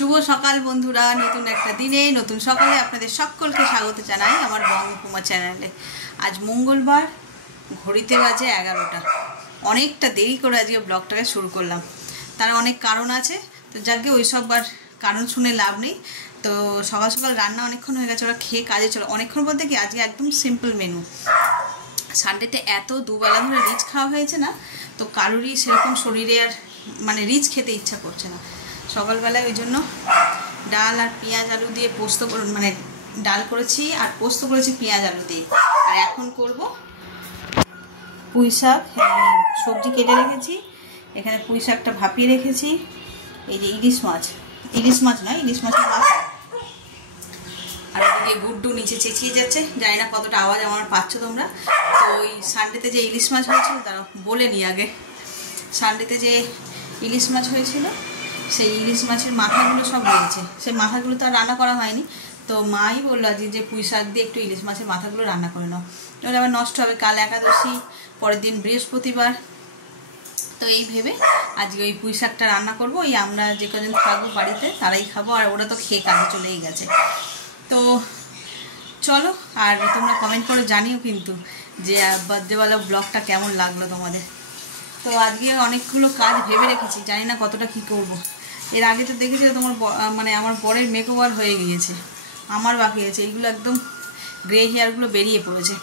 শুভ সকাল বন্ধুরা, নতুন একটা দিনে নতুন সকালে আপনাদের সকলকে স্বাগত জানাই আমার বঙ্গকুমা চ্যানেলে। আজ মঙ্গলবার, ঘড়িতে বাজে 11টা। অনেকটা দেরি করে আজকে ব্লগটাকে শুরু করলাম, তার অনেক কারণ আছে। তো যাকে ওই সব আর কারণ শুনে লাভ নেই। তো সকাল সকাল রান্না অনেকক্ষণ হয়ে গেছে, ওরা খেয়ে কাজে চলো। অনেকক্ষণ বলতে কি, আজকে একদম সিম্পল মেনু। সানডেতে এত দুবেলা ধরে রিচ খাওয়া হয়েছে না, তো কারোরই সেরকম শরীরে আর মানে রিচ খেতে ইচ্ছা করছে না। সকালবেলায় ওই জন্য ডাল আর পেঁয়াজ আলু দিয়ে পোস্ত মানে ডাল করেছি আর পোস্ত করেছি পেঁয়াজ আলু দিয়ে। আর এখন করব পুঁই শাক। সবজি কেটে রেখেছি, এখানে পুঁই শাকটা ভাপিয়ে রেখেছি। এই যে ইলিশ মাছ নয়, ইলিশ মাছের মাথা। আর ওদিকে গুড্ডু নিচে চেঁচিয়ে যাচ্ছে, জানি না কতটা আওয়াজ আমার পাচ্ছ তোমরা। তো ওই সানডেতে যে ইলিশ মাছ হয়েছিল, তারা বলে নি আগে, সানডেতে যে ইলিশ মাছ হয়েছিল সেই ইলিশ মাছের মাথাগুলো সব রয়েছে। সেই মাথাগুলো তো আর রান্না করা হয়নি। তো মাই বললো আজকে যে পুঁই শাক দিয়ে একটু ইলিশ মাছের মাথাগুলো রান্না করে নাও, এবার আবার নষ্ট হবে। কাল একাদশী, পরের দিন বৃহস্পতিবার। তো এই ভেবে আজকে ওই পুঁই শাকটা রান্না করবো। ওই আমরা যে কজন থাকবো বাড়িতে তারাই খাবো, আর ওরা তো খেয়ে কাজে চলেই গেছে। তো চলো, আর তোমরা কমেন্ট করে জানিও কিন্তু যে বার্থডেওয়ালা ব্লগটা কেমন লাগলো তোমাদের। তো আজকে অনেকগুলো কাজ ভেবে রেখেছি, জানি না কতটা কী করবো। এর আগে তো দেখেছিলে তোমার মানে আমার বরের মেকওভার হয়ে গিয়েছে, আমার বাকি আছে। এইগুলো একদম গ্রে হেয়ারগুলো বেরিয়ে পড়েছে।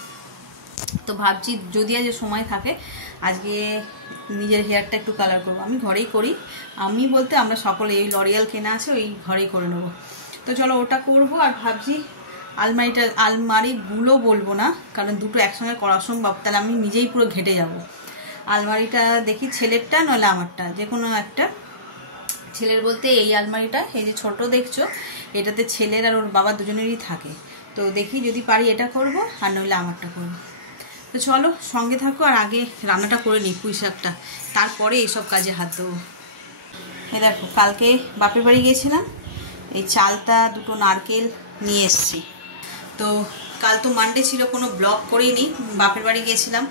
তো ভাবছি যদি আজ সময় থাকে আজকে নিজের হেয়ারটা একটু কালার করবো। আমি ঘরেই করি, আমি বলতে আমরা সকলে এই লরিয়াল কেনা আছে, ওই ঘরেই করে নেবো। তো চলো ওটা করবো। আর ভাবছি আলমারিগুলো বলবো না, কারণ দুটো একসঙ্গে করা সম্ভব, তাহলে আমি নিজেই পুরো ঘেটে যাব। আলমারিটা দেখি ছেলেরটা নইলে আমারটা, যে কোনো একটা। ছেলের বলতে এই আলমারিটা, এই যে ছোট দেখছো, এটাতে ছেলের আর ওর বাবা দুজনেরই থাকে। তো দেখি যদি পারি এটা করব, আর নইলে আমারটা করব। তো চলো সঙ্গে থাকো, আর আগে রান্নাটা করে নিই পুঁই শাকটা, তারপরে এইসব কাজে হাত দেবো। এই দেখো, কালকে বাপের বাড়ি গিয়েছিলাম, এই চালতা দুটো নারকেল নিয়ে এসছি। তো কাল তো মানডে ছিল, কোনো ব্লগ করিনি, বাপের বাড়ি গিয়েছিলাম।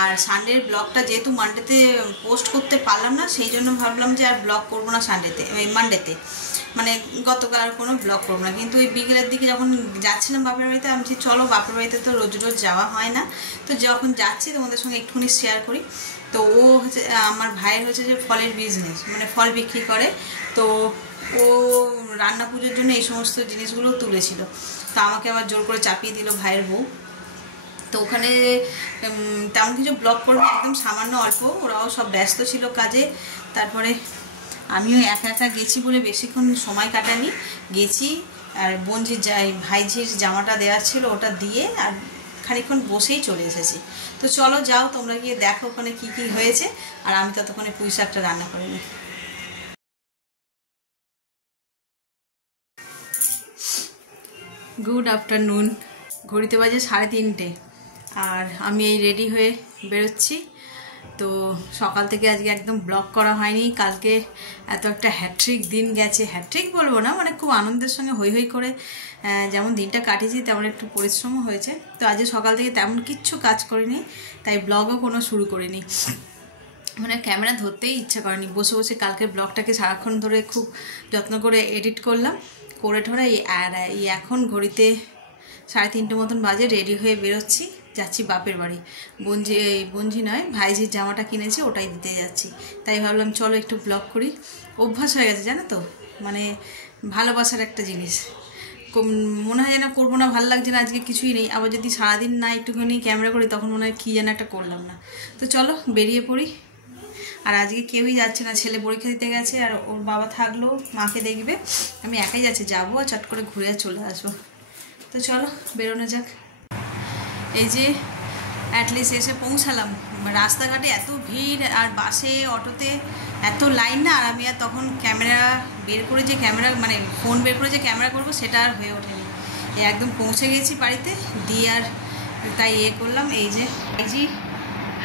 আর সানডের ব্লগটা যেহেতু মানডেতে পোস্ট করতে পারলাম না, সেই জন্য ভাবলাম যে আর ব্লগ করবো না মানডেতে, মানে গতকাল আর কোনো ব্লগ করবো না। কিন্তু ওই বিকেলের দিকে যখন যাচ্ছিলাম বাপের বাড়িতে, আমি চলো বাপের বাড়িতে তো রোজ রোজ যাওয়া হয় না, তো যখন যাচ্ছি তোমাদের সঙ্গে একটুখানি শেয়ার করি। তো ও হচ্ছে আমার ভাইয়ের হচ্ছে যে ফলের বিজনেস, মানে ফল বিক্রি করে। তো ও রান্না পুজোর জন্য এই সমস্ত জিনিসগুলো তুলেছিল। তো আমাকে আবার জোর করে চাপিয়ে দিল ভাইয়ের বউ। তো ওখানে তেমন কিছু ব্লগ করবো, একদম সামান্য অল্প, ওরাও সব ব্যস্ত ছিল কাজে। তারপরে আমিও একা একা গেছি বলে বেশিক্ষণ সময় কাটানি, গেছি আর ভাইঝির জামাটা দেওয়ার ছিল ওটা দিয়ে আর খানিকক্ষণ বসেই চলে এসেছি। তো চলো যাও তোমরা গিয়ে দেখো ওখানে কী কী হয়েছে, আর আমি ততক্ষণে পুঁই শাকটা রান্না করে নিই। গুড আফটারনুন, ঘড়িতে বাজে 3:30, আর আমি এই রেডি হয়ে বেরোচ্ছি। তো সকাল থেকে আজকে একদম ব্লগ করা হয়নি। কালকে এত একটা হ্যাট্রিক দিন গেছে, হ্যাট্রিক বলবো না, মানে খুব আনন্দের সঙ্গে হই হই করে যেমন দিনটা কাটিয়েছি তেমন একটু পরিশ্রমও হয়েছে। তো আজকে সকাল থেকে তেমন কিচ্ছু কাজ করিনি, তাই ব্লগও কোনো শুরু করিনি, মানে ক্যামেরা ধরতেই ইচ্ছা করেনি। বসে বসে কালকের ব্লগটাকে সারাক্ষণ ধরে খুব যত্ন করে এডিট করলাম, করে ঠোরা। আর এই এখন ঘড়িতে 3:30 মতন বাজে, রেডি হয়ে বেরোচ্ছি, যাচ্ছি বাপের বাড়ি। বঞ্জি নয়, ভাইজির জামাটা কিনেছি, ওটাই দিতে যাচ্ছি। তাই ভাবলাম চলো একটু ব্লগ করি। অভ্যাস হয়ে গেছে জানো তো, মানে ভালোবাসার একটা জিনিস। মনে হয় না করবো না, ভালো লাগছে না, আজকে কিছুই নেই। আবার যদি সারাদিন না একটুখানি ক্যামেরা করি, তখন মনে হয় কী যেন একটা করলাম না। তো চলো বেরিয়ে পড়ি। আর আজকে কেউই যাচ্ছে না, ছেলে পরীক্ষা দিতে গেছে, আর ওর বাবা থাকলেও মাকে দেখবে। আমি একাই যাচ্ছি, যাবো চট করে ঘুরে চলে আসবো। তো চলো বেরোনো যাক। এই যে অ্যাটলিস্ট এসে পৌঁছালাম। রাস্তাঘাটে এত ভিড়, আর বাসে অটোতে এত লাইন না। আর আমি আর তখন ক্যামেরা বের করে যে মানে ফোন বের করে যে ক্যামেরা করবো, সেটা আর হয়ে ওঠেনি। একদম পৌঁছে গেছি বাড়িতে, দিয়ে আর তাই করলাম। এই যে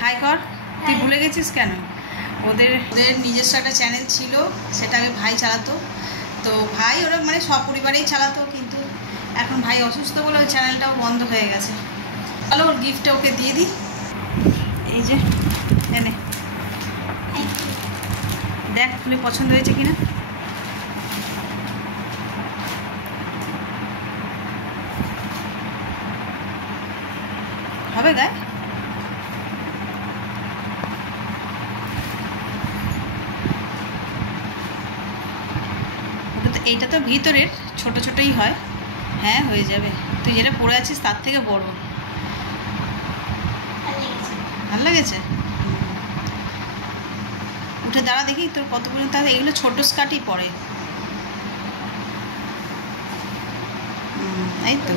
হাই কর, তুই ভুলে গেছিস কেন? ওদের নিজস্ব একটা চ্যানেল ছিল, সেটা আগে ভাই চালাতো। তো ভাই ওরা মানে সপরিবারেই চালাতো, কিন্তু এখন ভাই অসুস্থ বলে ওই চ্যানেলটাও বন্ধ হয়ে গেছে। চলো ওর গিফটটা ওকে দিয়ে দিই। এই যে এনে দেখ, খুলে পছন্দ হয়েছে কিনা। হবে গায়ে? ওটা তো, এইটা তো ভিতরের ছোট ছোটই হয়। হ্যাঁ হয়ে যাবে, তুই যেটা পরে আছিস তার থেকে বড়। ভালো লেগেছে? উঠে দাঁড়া দেখি তোর কত পর্যন্ত। এগুলো ছোট স্কার্টই পরে। এই তো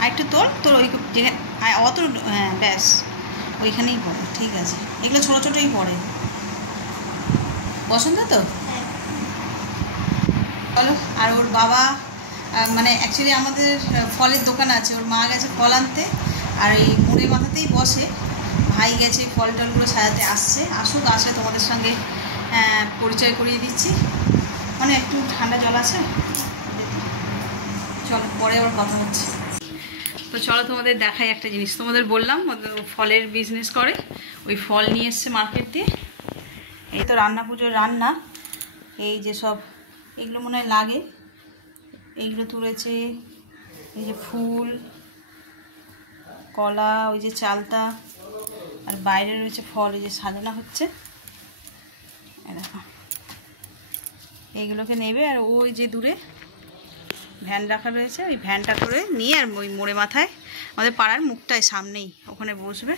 আর একটু তোর ওই যেখানে অত, হ্যাঁ ব্যাস ওইখানেই পড়ে। ঠিক আছে, এগুলো ছোটো ছোটোই পড়ে। পছন্দ তো? বলো। আর ওর বাবা মানে অ্যাকচুয়ালি আমাদের ফলের দোকান আছে, ওর মা গেছে ফল আনতে, আর এই মোড়ে মাথাতেই বসে। ভাই গেছে ফল টলগুলো সাজাতে, আসুক আসলে তোমাদের সঙ্গে পরিচয় করিয়ে দিচ্ছি। মানে একটু ঠান্ডা জল আছে, চলো পরে আবার কথা হচ্ছে। তো চলো তোমাদের দেখাই একটা জিনিস। তোমাদের বললাম ফলের বিজনেস করে, ওই ফল নিয়ে এসছে মার্কেট দিয়ে। এই তো রান্না পুজোর রান্না, এই যে সব এগুলো মনে হয় লাগে, এইগুলো তুলেছে। এই যে ফুল, কলা, ওই যে চালতা, আর বাইরে রয়েছে ফল, এই যে সাজানো হচ্ছে। দেখো এইগুলোকে নেবে, আর ওই যে দূরে ভ্যান রাখা রয়েছে, ওই ভ্যানটা করে নিয়ে আর ওই মোড়ে মাথায় আমাদের পাড়ার মুখটায় সামনেই ওখানে বসবে।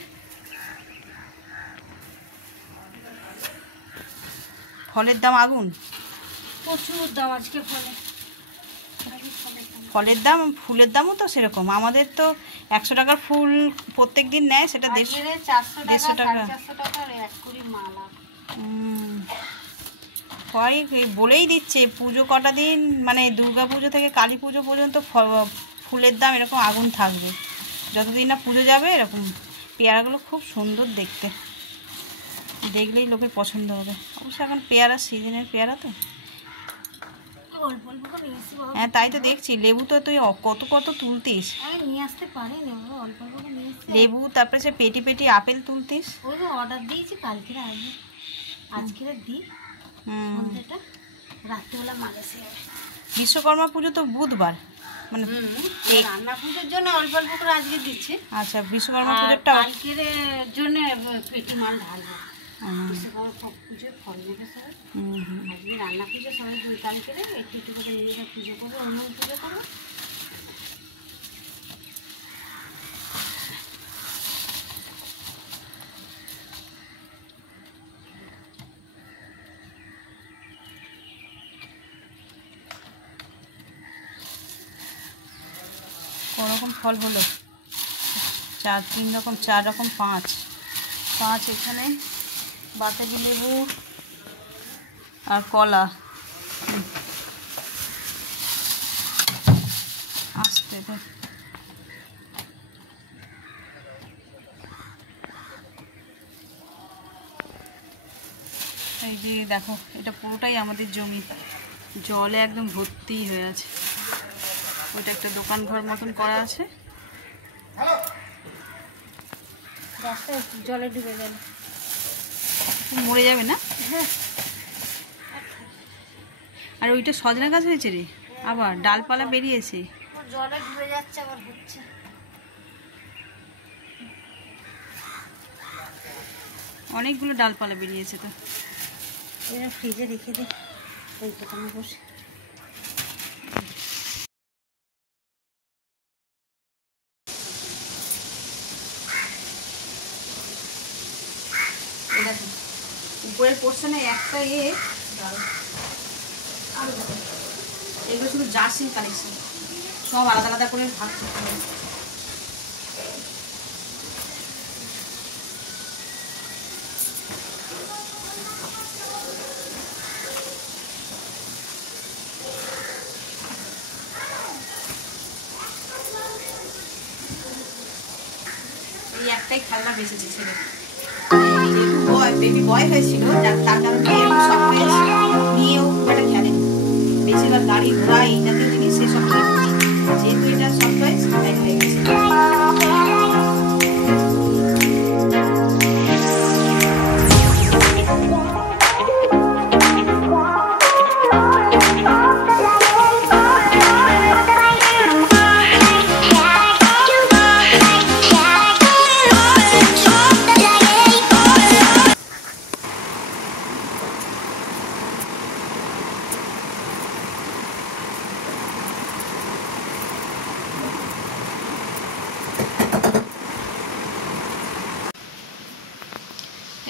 ফলের দাম আগুন, প্রচুর দাম আজকে ফলের দাম। ফুলের দামও তো সেরকম। আমাদের তো 100 টাকার ফুল প্রত্যেক দিন নেয়, সেটা 150 টাকা। হয় বলেই দিচ্ছে পুজো কটা দিন, মানে দুর্গা পুজো থেকে কালী পুজো পর্যন্ত ফুলের দাম এরকম আগুন থাকবে, যতদিন না পুজো যাবে। এরকম পেয়ারাগুলো খুব সুন্দর দেখতে, দেখলেই লোকের পছন্দ হবে। অবশ্য এখন পেয়ারা সিজনের পেয়ারা তো। হ্যাঁ তাই তো দেখছি। লেবু তো তুই কত কত তুলতিস, নিয়ে আসতে পারে লেবু, তারপরে সে পেটি পেটি আপেল তুলতিস। ওই অর্ডার দিয়েছি কালকে আসবে, আজকে দিই। রাত্রিবেলা মাল এসে যাবে। বিশ্বকর্মা পুজো তো বুধবার, মানে রান্না পুজোর জন্য অল্প অল্প করে আজকে দিচ্ছে। আচ্ছা, বিশ্বকর্মা পুজোরটা কালকের জন্য পেটি মাল ঢালবো। বিশ্বকর্মা পুজোর ফল নেবে সবাই, আজকে রান্না পুজো সবাই 2 তারিখে একটু একটু করে নিজেরা পুজো করবো, অন্য পুজো করবো। রকম ফল হলো, 3 রকম, 4 রকম, 5 এখানে বাতাবি লেবু আর কলা। আসতে তো এই যে দেখো, এটা পুরোটাই আমাদের জমি, জলে একদম ভর্তি হয়ে আছে। ওইটা একটা দোকান ঘর মতন করা আছে। জলে ডুবে গেল, মরে যাবে না? আর ওইটা সজনা গাছ হয়েছে রে, আবার ডালপালা বেরিয়েছে। জলে ডুবে যাচ্ছে, আবার হচ্ছে। অনেকগুলো ডালপালা বেরিয়েছে তো। এরা ফ্রিজে রেখে দিই, ওই দোকানে বসে। উপরের পোর্শনে একটা এগুলো শুধু জার্সির কালেকশন, সব আলাদা আলাদা করে ভাগ করতে হবে। এই একটাই খেলনা বেঁচেছে ছেলে, বেবি বয় হয়েছিল, তার কারণে সব নিয়েও একটা খেলে। বেশিরভাগ গাড়ি ঘোড়া এই জাতীয় জিনিস সে সব যেহেতু এটা সব হয়ে গেছে।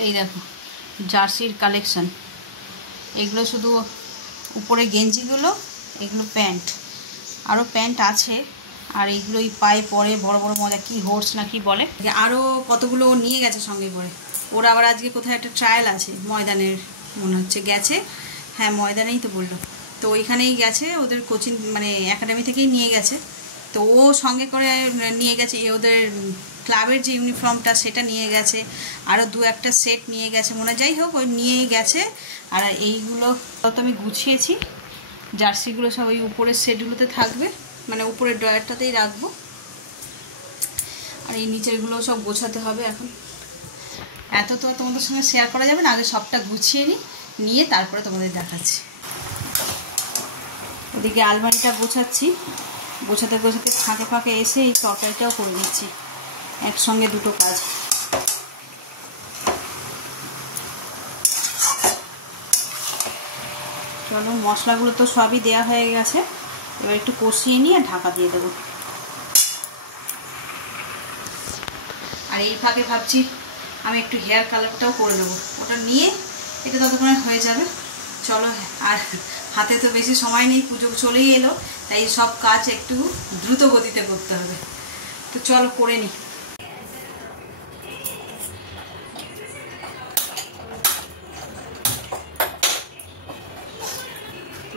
এই দেখো জার্সির কালেকশন, এগুলো শুধু উপরে গেঞ্জিগুলো, এগুলো প্যান্ট, আরও প্যান্ট আছে। আর এইগুলো এই পায়ে পরে বড় বড় মজা কি হোর্স না কি বলে, আরও কতগুলো নিয়ে গেছে সঙ্গে করে। ওরা আবার আজকে কোথায় একটা ট্রায়াল আছে ময়দানের, মনে হচ্ছে গেছে, হ্যাঁ ময়দানেই তো বললো, তো ওইখানেই গেছে, ওদের কোচিং মানে একাডেমি থেকেই নিয়ে গেছে। তো ও সঙ্গে করে নিয়ে গেছে ওদের ক্লাবের যে ইউনিফর্মটা সেটা নিয়ে গেছে, আরও 2-1টা সেট নিয়ে গেছে মনে, যাই হোক ওই নিয়েই গেছে। আর এইগুলো তো আমি গুছিয়েছি, জার্সিগুলো সব ওই উপরের সেটগুলোতে থাকবে, মানে উপরের ড্রয়ারটাতেই রাখবো। আর এই নিচেরগুলো সব গোছাতে হবে এখন। এত তো আর তোমাদের সঙ্গে শেয়ার করা যাবে না, আগে সবটা গুছিয়ে নিয়ে তারপরে তোমাদের দেখাচ্ছি। ওদিকে আলমারিটা গোছাচ্ছি, গোছাতে গোছাতে ফাঁকে ফাঁকে এসে এই তরকারিটাও করে দিচ্ছি, একসঙ্গে দুটো কাজ। চলো মশলাগুলো তো সবই দেওয়া হয়ে গেছে, এবার একটু কষিয়ে নিয়ে ঢাকা দিয়ে দেবো। আর এই ফাঁকে ভাবছি আমি একটু হেয়ার কালারটাও করে নেবো, ওটা নিয়ে এটা ততক্ষণে হয়ে যাবে। চলো, আর হাতে তো বেশি সময় নেই, পুজো চলেই এলো, তাই সব কাজ একটু দ্রুত গতিতে করতে হবে। তো চলো করে নিই।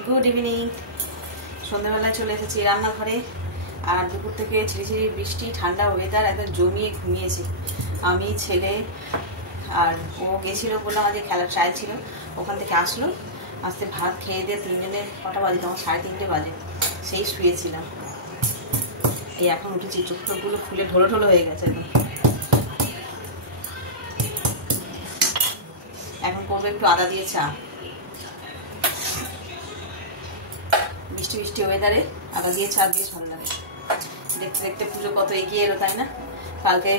গুড ইভিনিং, সন্ধ্যাবেলায় চলে এসেছি রান্নাঘরে। আর দুপুর থেকে ঝিরিঝিরি বৃষ্টি, ঠান্ডা ওয়েদার, একদম জমিয়ে ঘুমিয়েছি আমি, ছেলে। আর ও গেছিলো, বললাম আজকে খেলার ট্রায়াল ছিল, ওখান থেকে আসলো, আসতে ভাত খেয়ে দিয়ে 3জনে, কটা বাজে তখন 3:30 বাজে, সেই শুয়েছিলাম। এই এখন উঠেছি, চোখ টোকগুলো খুলে ঢোলো ঢোলো হয়ে গেছে। এখন করবো একটু আদা দিয়ে চা, বৃষ্টি বৃষ্টি ওয়েদারে আদা দিয়ে চা বেশ ভালো লাগে। দেখতে দেখতে পুজো কত এগিয়ে এলো, তাই না? কালকে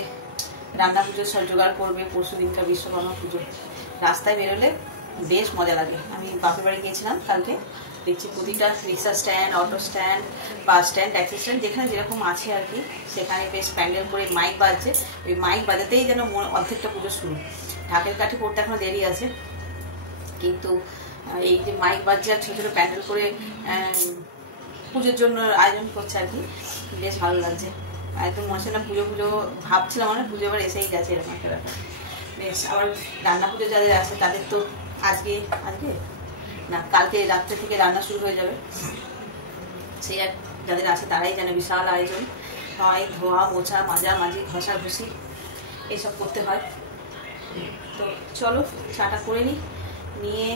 রান্না পুজোর সব জোগাড় করবে, পরশু দিনটা বিশ্বকর্মা পুজো। রাস্তায় বেরোলে বেশ মজা লাগে। আমি বাপের বাড়ি গিয়েছিলাম কালকে, দেখছি প্রতিটা rickshaw stand, auto stand, bus stand, taxi stand, যেখানে যেরকম আছে আর কি, সেখানে বেশ প্যান্ডেল করে মাইক বাজছে। ওই মাইক বাজাতেই যেন অর্ধেকটা পুজো শুরু। ঢাকের কাঠি পড়তে এখনো দেরি আছে, কিন্তু এই যে মাইক বাজছে আর ছোটো ছোটো প্যান্ডেল করে পুজোর জন্য আয়োজন করছে আর কি, বেশ ভালো লাগছে। একদম মনে হচ্ছে না পুজো পুজো ভাবছিলাম, মানে পুজো এবার এসেই গেছে, এরকম একটা ব্যাপার। বেশ, আবার রান্না পুজো যাদের আছে তাদের তো আজকে না কালকে রাত্রে থেকে রান্না শুরু হয়ে যাবে। সেই আর যাদের আছে তারাই জানে, বিশাল আয়োজন হয়, ধোয়া মোছা মাজা মাজি ঘষা ঘষি এইসব করতে হয়। তো চলো চাটা করে নিয়ে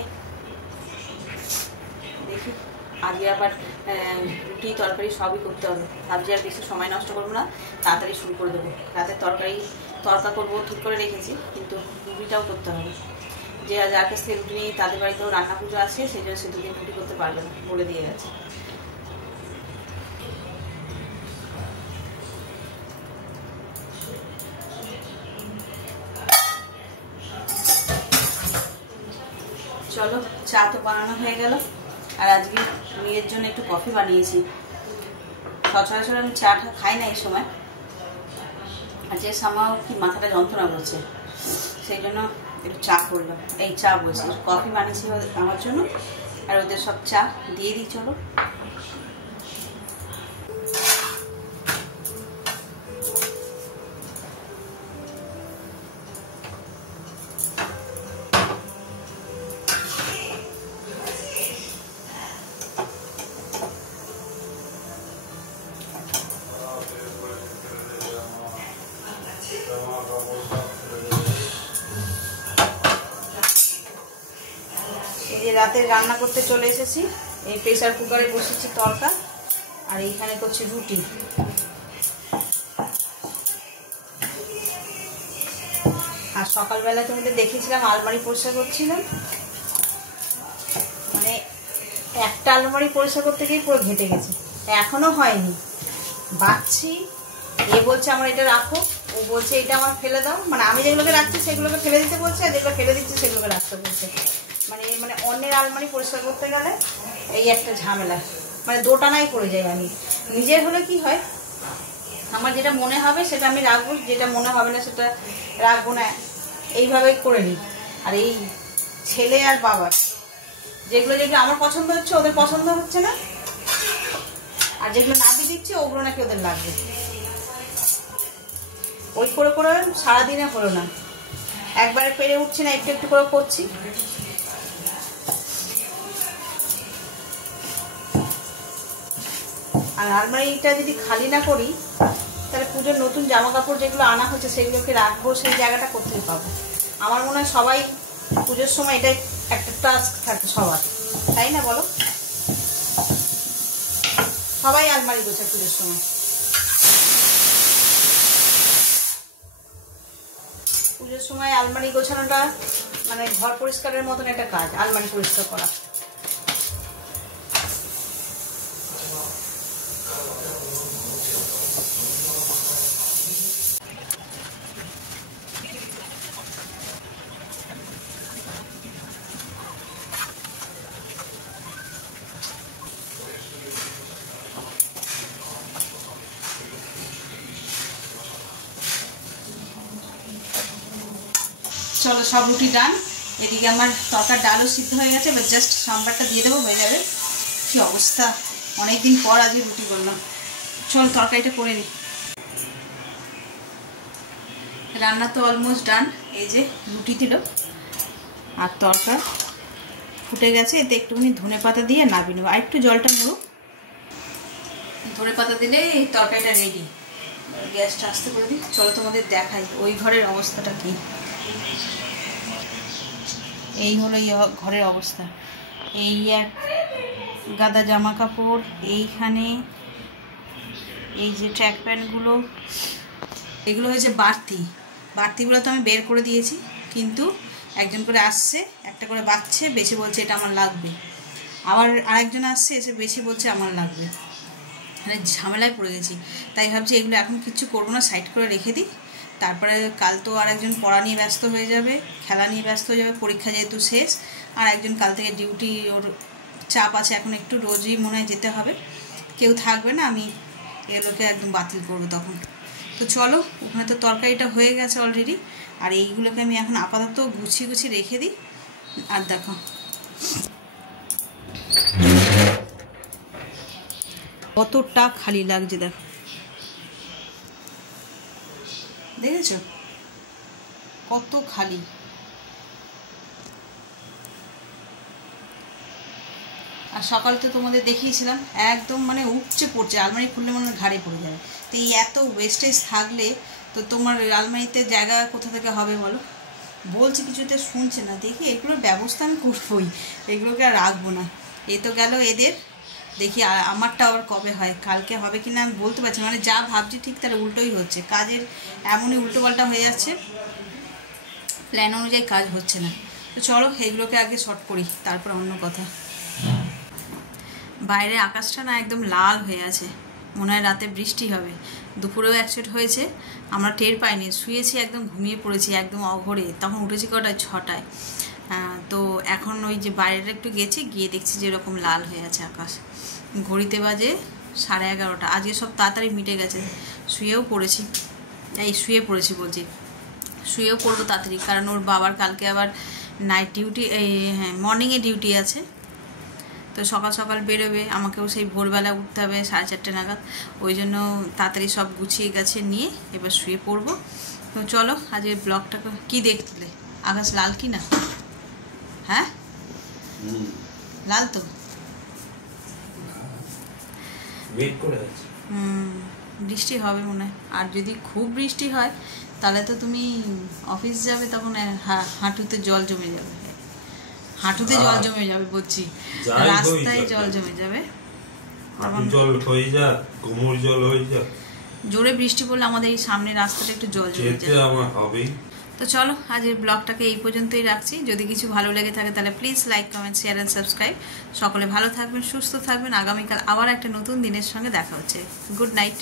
দেখি, আজকে আবার রুটি তরকারি সবই করতে হবে। ভাবছি আর বেশি সময় নষ্ট করবো না, তাড়াতাড়ি শুরু করে দেবো। রাতের তরকা করবো ঠিক করে রেখেছি, কিন্তু রুটিটাও করতে হবে। যে যার কাছ থেকে রুটি নিয়ে তাদের বাড়িতেও রান্না পুজো আছে, সেই জন্য সে দুদিন রুটি করতে পারবে না, বলে দিয়ে গেছে। চলো চা তো বানানো হয়ে গেল। আর আজকে মেয়ের জন্য একটু কফি বানিয়েছি। সচরাচর আমি চাটা খাই না এই সময়, আর যে সামাও কি মাথাটা যন্ত্রণা করছে, সেই জন্য একটু চা করলাম। এই চা বলছি, কফি বানিয়েছি আমার জন্য, আর ওদের সব চা দিয়ে দিই। চলো রাতে রান্না করতে চলে এসেছি। এই প্রেসার কুকারে বসেছি তরকা, আর এইখানে করছি রুটি। আর সকালবেলা তোমাদের দেখিয়েছিলাম আলমারি পরিষ্কার করছিলাম, মানে একটা আলমারি পরিষ্কার করতে গিয়ে পুরো ঘেটে গেছে, এখনো হয়নি। বাচ্ছি, এ বলছে আমার এটা রাখো, ও বলছে এটা আমার ফেলে দাও, মানে আমি যেগুলোকে রাখছি সেগুলোকে ফেলে দিতে বলছে, আর যেগুলো ফেলে দিচ্ছি সেগুলোকে রাখতে বলছে। মানে অন্যের আলমারি পরিষ্কার করতে গেলে এই একটা ঝামেলা, মানে দোটানাই পড়ে যাই আমি। নিজের হলে কি হয়, আমার যেটা মনে হবে সেটা আমি রাখবো, যেটা মনে হবে না সেটা রাখবো না, এইভাবে করে নিই। আর এই ছেলে আর বাবার যেগুলো যেগুলো আমার পছন্দ হচ্ছে ওদের পছন্দ হচ্ছে না, আর যেগুলো নাবি দিচ্ছে ওগুলো নাকি ওদের লাগবে। ওই করে করে সারাদিনে হলো না, একবারে পেরে উঠছি না, একটু একটু করে করছি। আর আলমারিটা যদি খালি না করি তাহলে পুজোর নতুন জামা কাপড় যেগুলো আনা হচ্ছে সেগুলোকে রাখবো, সেই জায়গাটা কোথায় পাবো? আমার মনে হয় সবাই পুজোর সময় এটা একটা টাস্ক থাকে সবার, তাই না বলো? সবাই আলমারি গোছায় পুজোর সময়। পুজোর সময় আলমারি গোছানোটা মানে ঘর পরিষ্কারের মতন একটা কাজ, আলমারি পরিষ্কার করা। চলো সব রুটি ডান। এদিকে আমার তরকার ডালও সিদ্ধ হয়ে গেছে, এবার জাস্ট সাম্বারটা দিয়ে দেবো, হয়ে যাবে। কি অবস্থা, অনেকদিন পর আজকে রুটি করলাম। চল তরকারিটা করে নিই। রান্না তো অলমোস্ট ডান। এই যে রুটি দিল আর তরকার ফুটে গেছে, এতে একটুখানি ধনে পাতা দিয়ে নামিয়ে নেবো। আর একটু জলটা নেবো, ধনে পাতা দিলে এই তরকারিটা রেডি। গ্যাসটা আস্তে করে দিই। চলো তোমাদের দেখাই ওই ঘরের অবস্থাটা কি। এই হলো এই ঘরের অবস্থা। এই এক গাদা জামা কাপড় এইখানে, এই যে ট্র্যাক প্যান্টগুলো, এগুলো হয়েছে বাড়তিগুলো তো আমি বের করে দিয়েছি, কিন্তু একজন করে আসছে, একটা করে বাচ্চে বেছে বলছে এটা আমার লাগবে, আবার আরেকজন আসছে এসে বেছে বলছে আমার লাগবে। মানে ঝামেলায় পড়ে গেছি, তাই ভাবছি এগুলো এখন কিছু করবো না, সাইড করে রেখে দিই। তারপরে কাল তো আর একজন পড়া নিয়ে ব্যস্ত হয়ে যাবে, খেলা নিয়ে ব্যস্ত হয়ে যাবে, পরীক্ষা যেহেতু শেষ। আর একজন কাল থেকে ডিউটি, ওর চাপ আছে এখন একটু, রোজই মনে হয় যেতে হবে, কেউ থাকবে না, আমি এগুলোকে একদম বাতিল করবো তখন। তো চলো, ওখানে তো তরকারিটা হয়ে গেছে অলরেডি, আর এইগুলোকে আমি এখন আপাতত গুছিয়ে গুছিয়ে রেখে দিই। আর দেখো কতটা খালি লাগছে, দেখো, দেখেছো কত খালি। আর সকাল তো তোমাদের দেখিয়েছিলাম, একদম মানে উপচে পড়ছে, আলমারি খুললে মনে হয় ঘাড়ে পড়ে যাবে। তো এই এত ওয়েস্টেজ থাকলে তো তোমার আলমারিতে জায়গা কোথা থেকে হবে বলো? বলছি কিছুতে শুনছে না, দেখি এগুলোর ব্যবস্থা আমি করবোই, এগুলোকে আর রাখবো না। এ তো গেল এদের, দেখি আমারটা আবার কবে হয়, কালকে হবে কি না আমি বলতে পারছি। মানে যা ভাবছি ঠিক তার উল্টোই হচ্ছে, কাজের এমনই উল্টোপাল্টা হয়ে যাচ্ছে, প্ল্যান অনুযায়ী কাজ হচ্ছে না। তো চলো এইগুলোকে আগে শর্ট করি, তারপর অন্য কথা। বাইরে আকাশটা না একদম লাল হয়ে আছে, মনে হয় রাতে বৃষ্টি হবে। দুপুরেও অ্যাকচুয়ালি হয়েছে, আমরা টের পাইনি, শুয়েছি একদম, ঘুমিয়ে পড়েছি একদম অঘরে, তখন উঠেছি কটায়, 6টায়। তো এখন ওই যে বাইরেটা একটু গেছি, গিয়ে দেখছি যে এরকম লাল হয়ে আছে আকাশ। ঘড়িতে বাজে 11:30। আজকে সব তাড়াতাড়ি মিটে গেছে, শুয়েও পড়েছি শুয়েও পড়বো তাড়াতাড়ি, কারণ ওর বাবার কালকে আবার নাইট ডিউটি, হ্যাঁ মর্নিংয়ে ডিউটি আছে, তো সকাল সকাল বেরোবে, আমাকেও সেই ভোরবেলা উঠতে হবে 4:30 নাগাদ। ওই জন্য তাড়াতাড়ি সব গুছিয়ে গেছে নিয়ে এবার শুয়ে পড়বো। তো চলো আজকের ব্লগটাকে কি দেখলে, আকাশ লাল কি না? হ্যাঁ লাল তো, বৃষ্টি হবে মনে হয়। আর যদি খুব বৃষ্টি হয় তাহলে তো তুমি অফিস যাবে, তখন হাঁটুতে জল জমে যাবে, বলছি রাস্তায় জল জমে যাবে, জোরে বৃষ্টি পড়লে আমাদের এই সামনে রাস্তাটা একটু জল জমে যাবে। তো চলো আজকের ব্লগটাকে এই পর্যন্তই রাখছি। যদি কিছু ভালো লেগে থাকে তাহলে please like, comment, share and subscribe. সকলে ভালো থাকবেন, সুস্থ থাকবেন। আগামীকাল আবার একটা নতুন দিনের সঙ্গে দেখা হচ্ছে। Good night.